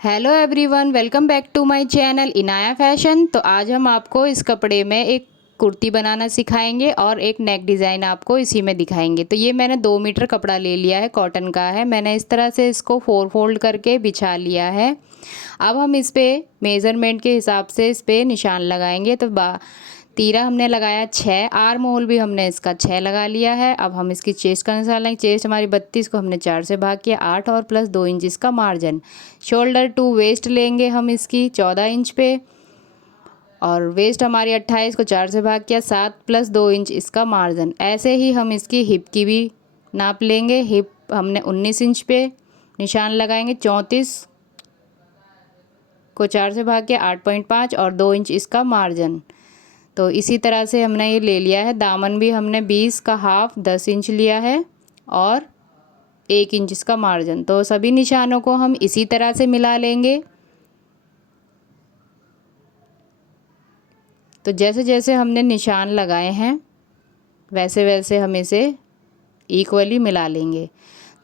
Hello everyone, welcome back to my channel Inaya fashion. तो आज हम आपको इस कपड़े में एक कुर्ती बनाना सिखाएंगे और एक नेक डिज़ाइन आपको इसी में दिखाएंगे। तो ये मैंने 2 मीटर कपड़ा ले लिया है, कॉटन का है। मैंने इस तरह से इसको 4 फोल्ड करके बिछा लिया है। अब हम इस पर मेज़रमेंट के हिसाब से इस पर निशान लगाएंगे। तो तीरा हमने लगाया 6, आर्म होल भी हमने इसका 6 लगा लिया है। अब हम इसकी चेस्ट का निशान लेंगे। चेस्ट हमारी 32 को हमने 4 से भाग किया, 8 और प्लस 2 इंच इसका मार्जिन। शोल्डर टू वेस्ट लेंगे हम इसकी 14 इंच पे, और वेस्ट हमारी 28 को 4 से भाग किया, 7 प्लस 2 इंच इसका मार्जिन। ऐसे ही हम इसकी हिप की भी नाप लेंगे। हिप हमने 19 इंच पे निशान लगाएंगे, 34 को 4 से भाग किया, 8.5 और 2 इंच इसका मार्जिन। तो इसी तरह से हमने ये ले लिया है। दामन भी हमने 20 का हाफ 10 इंच लिया है और 1 इंच इसका मार्जिन। तो सभी निशानों को हम इसी तरह से मिला लेंगे। तो जैसे जैसे हमने निशान लगाए हैं वैसे वैसे हम इसे इक्वली मिला लेंगे।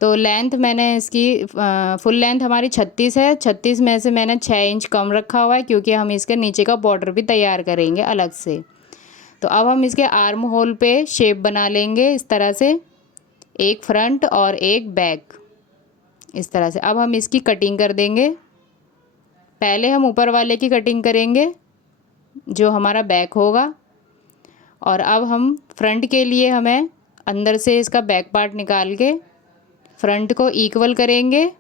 तो लेंथ मैंने इसकी फुल लेंथ हमारी 36 है। 36 में से मैंने 6 इंच कम रखा हुआ है, क्योंकि हम इसके नीचे का बॉर्डर भी तैयार करेंगे अलग से। तो अब हम इसके आर्म होल पे शेप बना लेंगे इस तरह से, एक फ्रंट और एक बैक, इस तरह से। अब हम इसकी कटिंग कर देंगे। पहले हम ऊपर वाले की कटिंग करेंगे जो हमारा बैक होगा, और अब हम फ्रंट के लिए हमें अंदर से इसका बैक पार्ट निकाल के फ्रंट को इक्वल करेंगे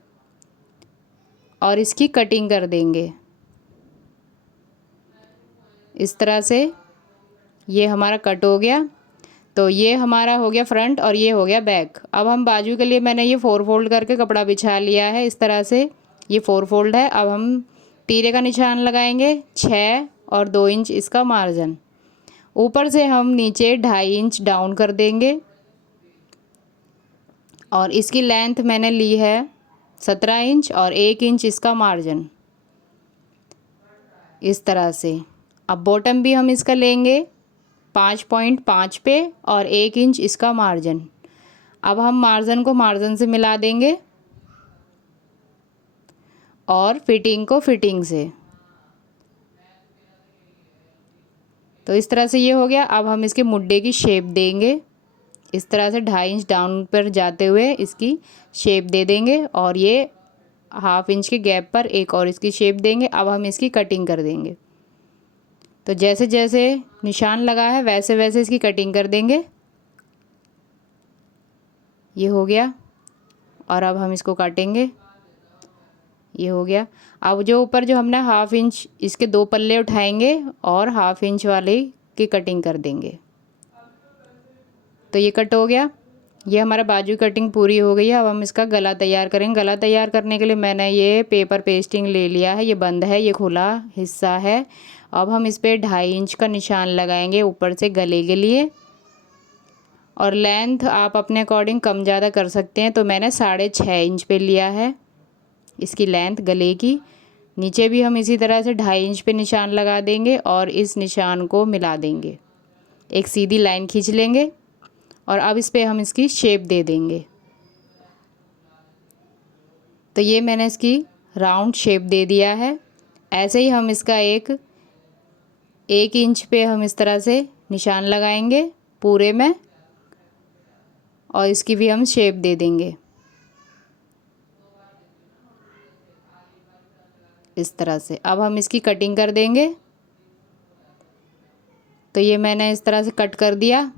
और इसकी कटिंग कर देंगे इस तरह से। ये हमारा कट हो गया। तो ये हमारा हो गया फ्रंट और ये हो गया बैक। अब हम बाजू के लिए मैंने ये 4 फोल्ड करके कपड़ा बिछा लिया है इस तरह से। ये 4 फोल्ड है। अब हम तीरे का निशान लगाएंगे, 6 और 2 इंच इसका मार्जिन। ऊपर से हम नीचे 2.5 इंच डाउन कर देंगे, और इसकी लेंथ मैंने ली है 17 इंच और 1 इंच इसका मार्जिन, इस तरह से। अब बॉटम भी हम इसका लेंगे 5.5 पे और 1 इंच इसका मार्जिन। अब हम मार्जिन को मार्जिन से मिला देंगे और फिटिंग को फिटिंग से। तो इस तरह से ये हो गया। अब हम इसके मुड्डे की शेप देंगे इस तरह से, 2.5 इंच डाउन पर जाते हुए इसकी शेप दे देंगे, और ये 1/2 इंच के गैप पर एक और इसकी शेप देंगे। अब हम इसकी कटिंग कर देंगे। तो जैसे जैसे निशान लगा है वैसे वैसे इसकी कटिंग कर देंगे। ये हो गया, और अब हम इसको काटेंगे। ये हो गया। अब जो ऊपर जो हमने 1/2 इंच इसके 2 पल्ले उठाएंगे और 1/2 इंच वाले की कटिंग कर देंगे। तो ये कट हो गया। ये हमारा बाजू कटिंग पूरी हो गई है। अब हम इसका गला तैयार करेंगे। गला तैयार करने के लिए मैंने ये पेपर पेस्टिंग ले लिया है। ये बंद है, ये खुला हिस्सा है। अब हम इस पर 2.5 इंच का निशान लगाएंगे ऊपर से गले के लिए, और लेंथ आप अपने अकॉर्डिंग कम ज़्यादा कर सकते हैं। तो मैंने 6.5 इंच पे लिया है इसकी लेंथ गले की। नीचे भी हम इसी तरह से 2.5 इंच पे निशान लगा देंगे और इस निशान को मिला देंगे, एक सीधी लाइन खींच लेंगे, और अब इस पे हम इसकी शेप दे देंगे। तो ये मैंने इसकी राउंड शेप दे दिया है। ऐसे ही हम इसका 1 इंच पे हम इस तरह से निशान लगाएंगे पूरे में, और इसकी भी हम शेप दे देंगे इस तरह से। अब हम इसकी कटिंग कर देंगे। तो ये मैंने इस तरह से कट कर दिया।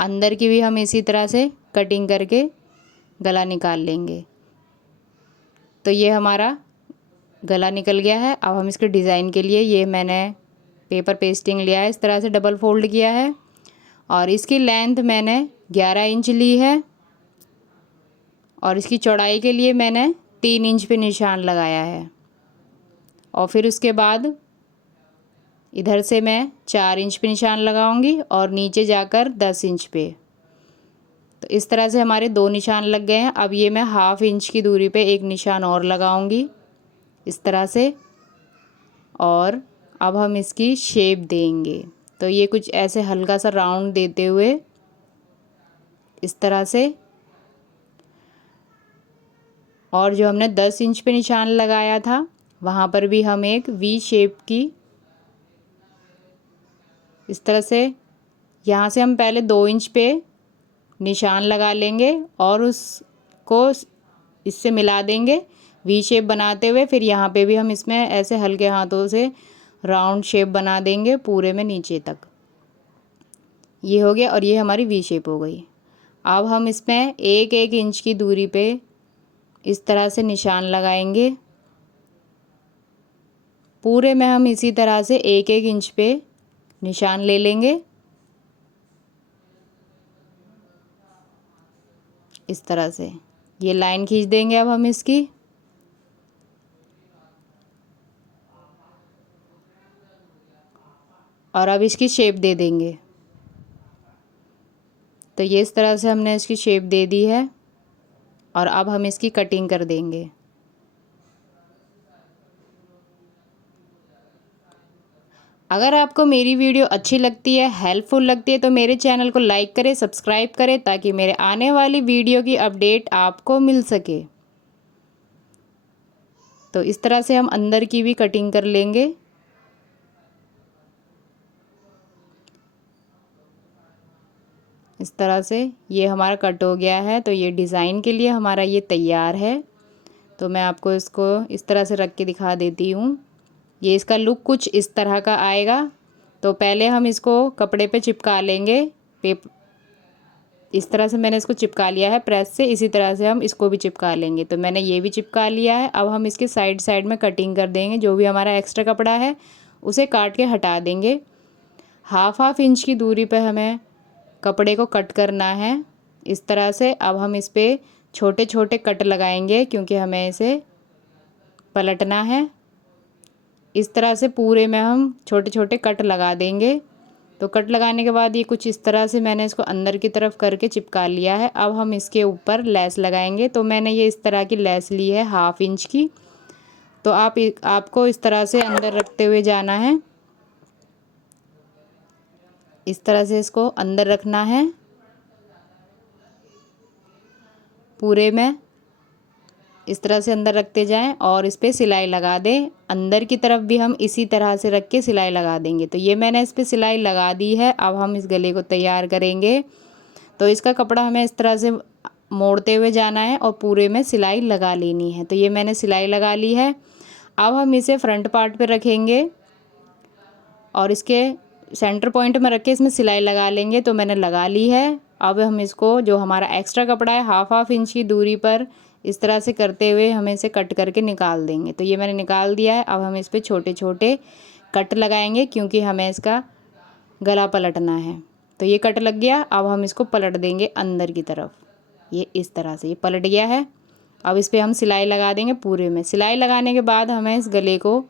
अंदर की भी हम इसी तरह से कटिंग करके गला निकाल लेंगे। तो ये हमारा गला निकल गया है। अब हम इसके डिज़ाइन के लिए ये मैंने पेपर पेस्टिंग लिया है, इस तरह से डबल फोल्ड किया है, और इसकी लेंथ मैंने 11 इंच ली है, और इसकी चौड़ाई के लिए मैंने 3 इंच पे निशान लगाया है। और फिर उसके बाद इधर से मैं 4 इंच पे निशान लगाऊंगी और नीचे जाकर 10 इंच पे। तो इस तरह से हमारे 2 निशान लग गए हैं। अब ये मैं 1/2 इंच की दूरी पे एक निशान और लगाऊंगी इस तरह से, और अब हम इसकी शेप देंगे। तो ये कुछ ऐसे हल्का सा राउंड देते हुए इस तरह से और जो हमने 10 इंच पे निशान लगाया था वहाँ पर भी हम एक वी शेप की इस तरह से, यहाँ से हम पहले 2 इंच पे निशान लगा लेंगे और उसको इससे मिला देंगे वी शेप बनाते हुए। फिर यहाँ पे भी हम इसमें ऐसे हल्के हाथों से राउंड शेप बना देंगे पूरे में नीचे तक। ये हो गया और ये हमारी वी शेप हो गई। अब हम इसमें 1-1 इंच की दूरी पे इस तरह से निशान लगाएंगे। पूरे में हम इसी तरह से 1-1 इंच पे निशान ले लेंगे इस तरह से। ये लाइन खींच देंगे अब हम इसकी, और अब इसकी शेप दे देंगे। तो ये इस तरह से हमने इसकी शेप दे दी है और अब हम इसकी कटिंग कर देंगे। अगर आपको मेरी वीडियो अच्छी लगती है, हेल्पफुल लगती है, तो मेरे चैनल को लाइक करें, सब्सक्राइब करें, ताकि मेरे आने वाली वीडियो की अपडेट आपको मिल सके। तो इस तरह से हम अंदर की भी कटिंग कर लेंगे। इस तरह से ये हमारा कट हो गया है। तो ये डिज़ाइन के लिए हमारा ये तैयार है। तो मैं आपको इसको इस तरह से रख के दिखा देती हूँ। ये इसका लुक कुछ इस तरह का आएगा। तो पहले हम इसको कपड़े पे चिपका लेंगे। इस तरह से मैंने इसको चिपका लिया है प्रेस से। इसी तरह से हम इसको भी चिपका लेंगे। तो मैंने ये भी चिपका लिया है। अब हम इसके साइड साइड में कटिंग कर देंगे। जो भी हमारा एक्स्ट्रा कपड़ा है उसे काट के हटा देंगे। 1/2 इंच की दूरी पे हमें कपड़े को कट करना है इस तरह से। अब हम इस पर छोटे छोटे कट लगाएंगे क्योंकि हमें इसे पलटना है। इस तरह से पूरे में हम छोटे छोटे कट लगा देंगे। तो कट लगाने के बाद ये कुछ इस तरह से मैंने इसको अंदर की तरफ करके चिपका लिया है। अब हम इसके ऊपर लेस लगाएंगे। तो मैंने ये इस तरह की लेस ली है 1/2 इंच की। तो आपको इस तरह से अंदर रखते हुए जाना है। इस तरह से इसको अंदर रखना है पूरे में। इस तरह से अंदर रखते जाएं और इस पर सिलाई लगा दें। अंदर की तरफ भी हम इसी तरह से रख के सिलाई लगा देंगे। तो ये मैंने इस पर सिलाई लगा दी है। अब हम इस गले को तैयार करेंगे। तो इसका कपड़ा हमें इस तरह से मोड़ते हुए जाना है और पूरे में सिलाई लगा लेनी है। तो ये मैंने सिलाई लगा ली है। अब हम इसे फ्रंट पार्ट पे रखेंगे और इसके सेंटर पॉइंट में रख के इसमें सिलाई लगा लेंगे। तो मैंने लगा ली है। अब हम इसको जो हमारा एक्स्ट्रा कपड़ा है 1/2 इंच की दूरी पर इस तरह से करते हुए हमें इसे कट करके निकाल देंगे। तो ये मैंने निकाल दिया है। अब हम इस पर छोटे छोटे कट लगाएंगे क्योंकि हमें इसका गला पलटना है। तो ये कट लग गया। अब हम इसको पलट देंगे अंदर की तरफ। ये इस तरह से ये पलट गया है। अब इस पर हम सिलाई लगा देंगे पूरे में। सिलाई लगाने के बाद हमें इस गले को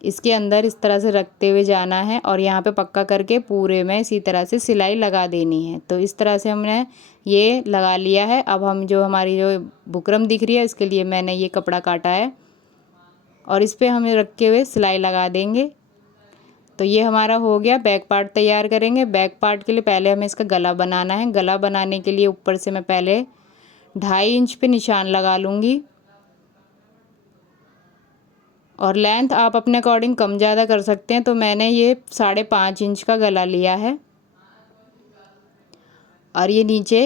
इसके अंदर इस तरह से रखते हुए जाना है और यहाँ पे पक्का करके पूरे में इसी तरह से सिलाई लगा देनी है। तो इस तरह से हमने ये लगा लिया है। अब हम जो हमारी जो बुकरम दिख रही है इसके लिए मैंने ये कपड़ा काटा है और इस पर हमें रखे हुए सिलाई लगा देंगे। तो ये हमारा हो गया। बैक पार्ट तैयार करेंगे। बैक पार्ट के लिए पहले हमें इसका गला बनाना है। गला बनाने के लिए ऊपर से मैं पहले 2.5 इंच पे निशान लगा लूँगी और लेंथ आप अपने अकॉर्डिंग कम ज़्यादा कर सकते हैं। तो मैंने ये 5.5 इंच का गला लिया है और ये नीचे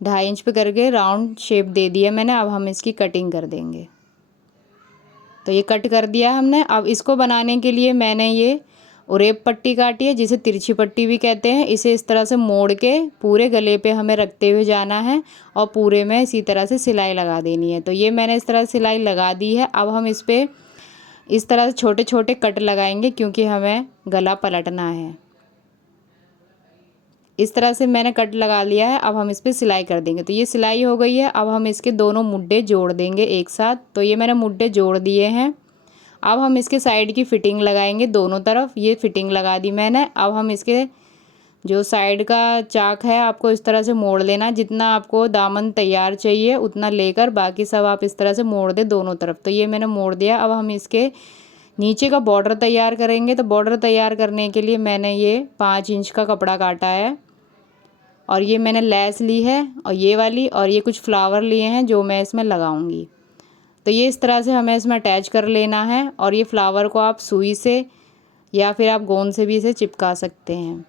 2.5 इंच पे करके राउंड शेप दे दिया मैंने। अब हम इसकी कटिंग कर देंगे। तो ये कट कर दिया हमने। अब इसको बनाने के लिए मैंने ये उरेप पट्टी काटी है जिसे तिरछी पट्टी भी कहते हैं। इसे इस तरह से मोड़ के पूरे गले पे हमें रखते हुए जाना है और पूरे में इसी तरह से सिलाई लगा देनी है। तो ये मैंने इस तरह से सिलाई लगा दी है। अब हम इस पर इस तरह से छोटे छोटे कट लगाएंगे क्योंकि हमें गला पलटना है। इस तरह से मैंने कट लगा लिया है। अब हम इस पर सिलाई कर देंगे। तो ये सिलाई हो गई है। अब हम इसके दोनों मुड्डे जोड़ देंगे एक साथ। तो ये मैंने मुड्डे जोड़ दिए हैं। अब हम इसके साइड की फिटिंग लगाएंगे दोनों तरफ। ये फिटिंग लगा दी मैंने। अब हम इसके जो साइड का चाक है आपको इस तरह से मोड़ लेना। जितना आपको दामन तैयार चाहिए उतना लेकर बाकी सब आप इस तरह से मोड़ दे दोनों तरफ। तो ये मैंने मोड़ दिया। अब हम इसके नीचे का बॉर्डर तैयार करेंगे। तो बॉर्डर तैयार करने के लिए मैंने ये 5 इंच का कपड़ा काटा है और ये मैंने लेस ली है और ये वाली, और ये कुछ फ्लावर लिए हैं जो मैं इसमें लगाऊंगी। तो ये इस तरह से हमें इसमें अटैच कर लेना है। और ये फ्लावर को आप सुई से या फिर आप गोंद से भी इसे चिपका सकते हैं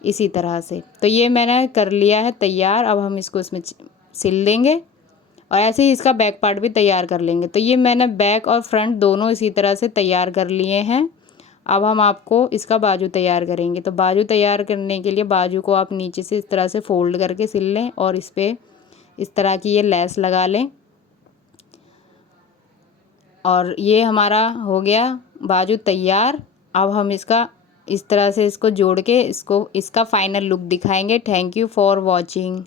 इसी तरह से। तो ये मैंने कर लिया है तैयार। अब हम इसको इसमें सिल देंगे और ऐसे ही इसका बैक पार्ट भी तैयार कर लेंगे। तो ये मैंने बैक और फ्रंट दोनों इसी तरह से तैयार कर लिए हैं। अब हम आपको इसका बाजू तैयार करेंगे। तो बाजू तैयार करने के लिए बाजू को आप नीचे से इस तरह से फोल्ड करके सिल लें और इस पर इस तरह की ये लेस लगा लें। और ये हमारा हो गया बाजू तैयार। अब हम इसका इस तरह से इसको जोड़ के इसका फाइनल लुक दिखाएंगे। Thank you for watching.